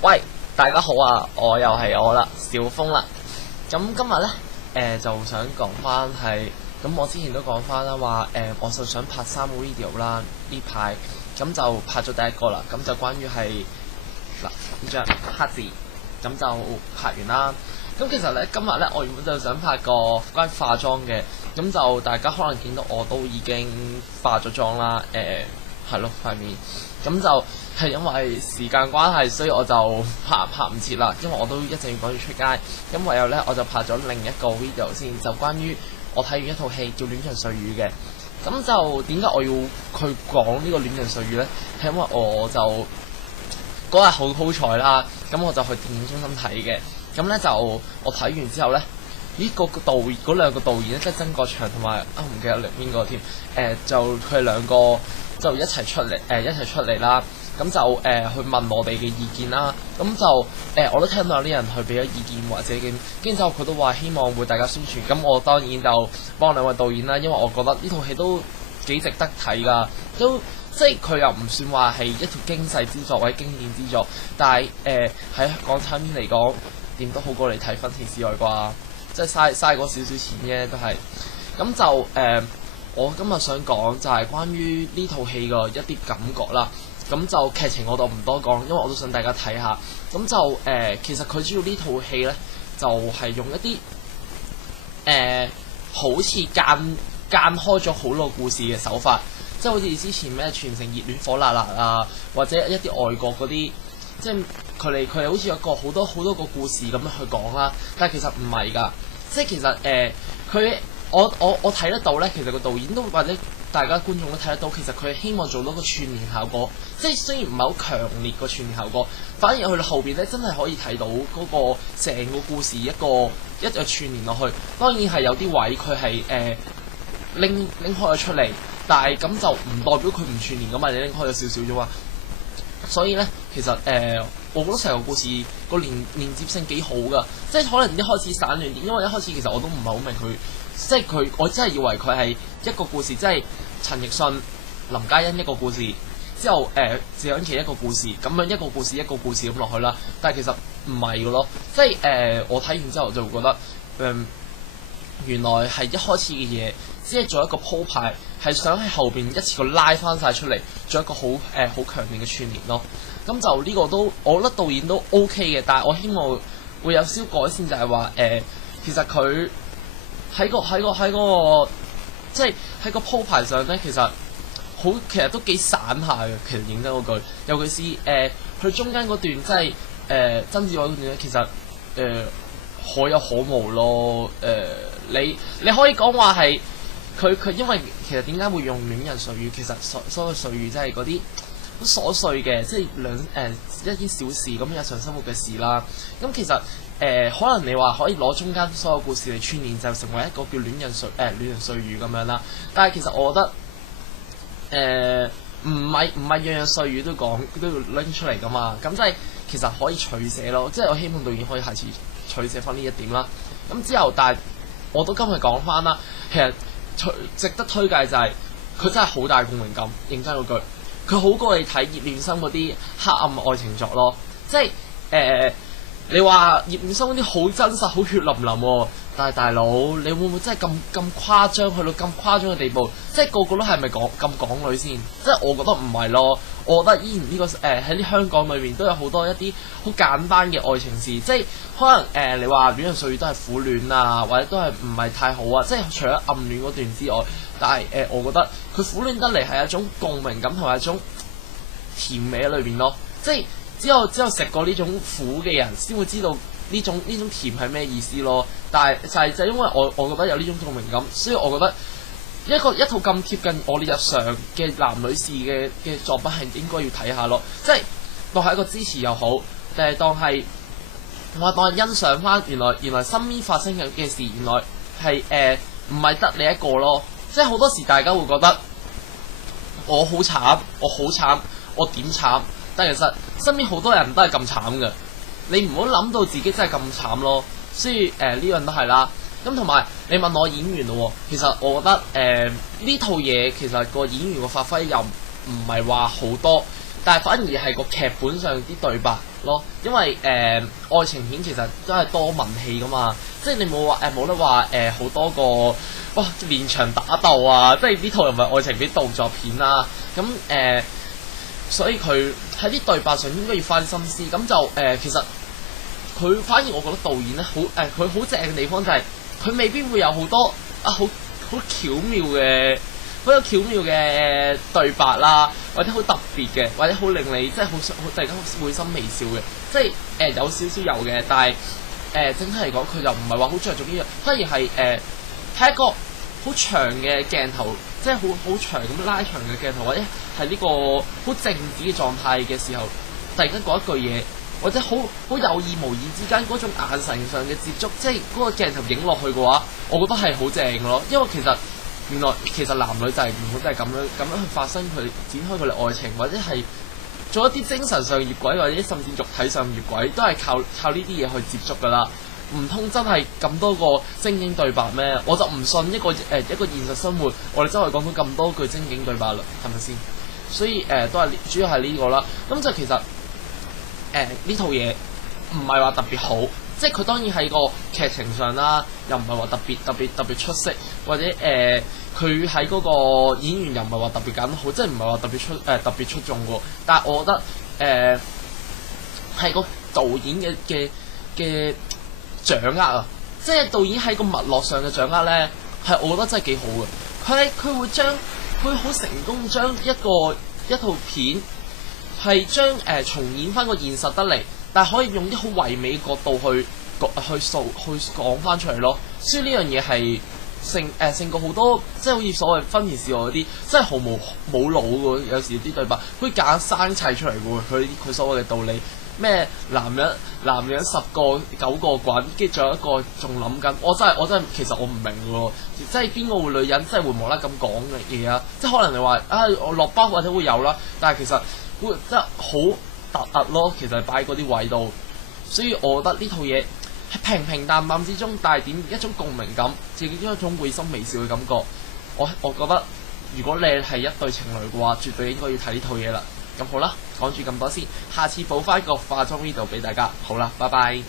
喂，大家好啊！我又係我啦，小峰啦。咁今日呢，就想講翻係，咁我之前都講翻啦，話我就想拍3個 video 啦，呢排咁就拍咗第一個啦，咁就關於係嗱呢張黑字，咁就拍完啦。咁其實呢，今日呢，我原本就想拍個關於化妝嘅，咁就大家可能見到我都已經化咗妝啦，係咯塊面，咁就係因為時間關係，所以我就拍唔切啦，因為我都一直要趕住出街，咁唯有呢，我就拍咗另一個 video 先，就關於我睇完一套戲叫《戀人絮語》嘅。咁就點解我要去講呢個《戀人絮語》呢？係因為我就嗰日好彩啦，咁我就去電影中心睇嘅。咁呢，就我睇完之後呢，嗰兩個導演咧，即係曾國祥同埋唔記得邊個添，就佢哋兩個就一齊出嚟啦。咁就去問我哋嘅意見啦。咁就我都聽到有啲人去俾咗意見或者嘅，跟住之後佢都話希望會大家宣傳。咁我當然就幫兩位導演啦，因為我覺得呢套戲都幾值得睇㗎，都即係佢又唔算話係一條驚世之作或者經典之作，但係喺港產片嚟講，點都好過你睇《分田市愛》啩，即係嘥嗰少少錢啫，都係。咁就我今日想講就係關於呢套戲嘅一啲感覺啦。咁就劇情我就唔多講，因為我都想大家睇下。咁就其實佢主要呢套戲呢，就係用一啲好似間開咗好多故事嘅手法，即係好似之前咩傳承熱戀火辣辣啊，或者一啲外國嗰啲，即係佢哋好似有個好多個故事咁樣去講啦。但係其實唔係㗎，即係其實我睇得到呢，其實個導演都或者大家觀眾都睇得到，其實佢係希望做到個串聯效果，即係雖然唔係好強烈個串聯效果，反而去到後邊呢，真係可以睇到嗰個成個故事一個串聯落去。當然係有啲位佢係拎開咗出嚟，但係咁就唔代表佢唔串聯㗎嘛，你拎開咗少少啫嘛。所以呢，其實我覺得成個故事個連接性幾好㗎，即係可能一開始散亂啲，因為一開始其實我都唔係好明佢。即係佢，我真係以為佢係一個故事，即係陳奕迅、林嘉欣一個故事，之後謝安琪一個故事，咁樣一個故事咁落去啦。但係其實唔係嘅咯，即係我睇完之後就會覺得，原來係一開始嘅嘢，只係做一個鋪排，係想喺後邊一次過拉翻晒出嚟，做一個好強烈嘅串聯咯。咁就呢個都，我覺得導演都 OK 嘅，但係我希望會有少改善，就係話其實佢。喺個即係喺個鋪排上咧，其實都幾散下嘅。其實認真嗰句，尤其是佢中間嗰段，即係曾志偉嗰段咧，其實可有可無咯。你可以講話係佢因為其實點解會用戀人絮語？其實所謂絮語即係嗰啲好瑣碎嘅，即係一啲小事咁日常生活嘅事啦。咁其實可能你話可以攞中間所有故事嚟串聯，就成為一個叫戀人絮語咁樣啦。但係其實我覺得唔係樣樣絮語都要拎出嚟噶嘛。咁即係其實可以取捨咯。即係我希望導演可以下次取捨翻呢一點啦。咁之後，但係我都今日講翻啦，其實值得推介就係佢真係好大共鳴感。認真嗰句，佢好過你睇葉念琛嗰啲黑暗愛情作咯。即係你話葉念琛嗰啲好真實、好血淋淋喎，但係大佬，你會唔會真係咁誇張，去到咁誇張嘅地步？即係個個都係咪咁港女先？即係我覺得唔係咯，我覺得依然呢個喺啲香港裏面都有好多一啲好簡單嘅愛情事，即係可能你話戀人絮語都係苦戀啊，或者都係唔係太好啊？即係除咗暗戀嗰段之外，但係我覺得佢苦戀得嚟係一種共鳴感同埋一種甜味喺裏邊咯，即係。之後食過呢種苦嘅人先會知道呢種甜係咩意思咯。但係就係因為我覺得有呢種共鳴感，所以我覺得一套咁貼近我哋日常嘅男女士嘅作品係應該要睇下咯。即係當係一個支持又好，定係當係欣賞翻原來身邊發生嘅事，原來係唔係得你一個咯。即係好多時大家會覺得我好慘，我點慘？但係其實身邊好多人都係咁慘嘅，你唔好諗到自己真係咁慘咯。所以呢樣都係啦。咁同埋你問我演員咯，其實我覺得呢套嘢其實個演員個發揮又唔係話好多，但係反而係個劇本上啲對白咯，因為愛情片其實都係多文戲噶嘛，即係你冇得話好多個哇連場打鬥啊，即係呢套又唔係愛情片動作片啦，咁所以佢喺啲對白上應該要花啲心思，咁就其實佢反而我覺得導演咧佢好正嘅地方就係佢未必會有好多好巧妙嘅。好有巧妙嘅對白啦，或者好特別嘅，或者好令你即係好突然間會心微笑嘅，即係有少少有嘅，但係整體嚟講佢就唔係話好着重呢樣，反而係係一個好長嘅鏡頭，即係好長咁拉長嘅鏡頭，或者係呢個好靜止嘅狀態嘅時候，突然間講一句嘢，或者好有意無意之間嗰種眼神上嘅接觸，即係嗰個鏡頭影落去嘅話，我覺得係好正嘅咯，因為原來其實男女就係唔好都係咁樣去發生佢展開佢哋愛情，或者係做一啲精神上越軌，或者甚至肉體上越軌，都係靠呢啲嘢去接觸噶啦。唔通真係咁多個精警對白咩？我就唔信一個現實生活，我哋真係講到咁多句精警對白啦，係咪先？所以都係主要係呢個啦。咁就其實呢套嘢唔係話特別好。即係佢當然喺個劇情上啦，又唔係話特別出色，或者佢喺嗰個演員又唔係話特別揀得好，即係唔係話特別出眾喎。但係我覺得係個導演嘅掌握啊，即係導演喺個脈絡上嘅掌握咧，係我覺得真係幾好嘅。佢好成功將一套片係將重演翻個現實得嚟。但係可以用啲好唯美嘅角度去講翻出嚟咯，所以呢樣嘢係勝過好多，即係好似所謂分辨事我嗰啲，真係毫無冇腦嘅。有時啲對白可以夾硬生砌出嚟嘅，佢所謂嘅道理咩男人10個9個滾，跟住仲有一個仲諗緊，我真係其實我唔明喎，即係邊個會女人真係會無啦咁講嘅嘢啊？即係可能你話我落包或者會有啦，但係其實會真係好突咯，其實擺喺嗰啲位度，所以我覺得呢套嘢係平淡之中帶點一種共鳴感，自己一種會心微笑嘅感覺。我覺得如果你係一對情侶嘅話，絕對應該要睇呢套嘢啦。咁好啦，講住咁多先，下次補翻個化妝 video 俾大家。好啦，拜拜。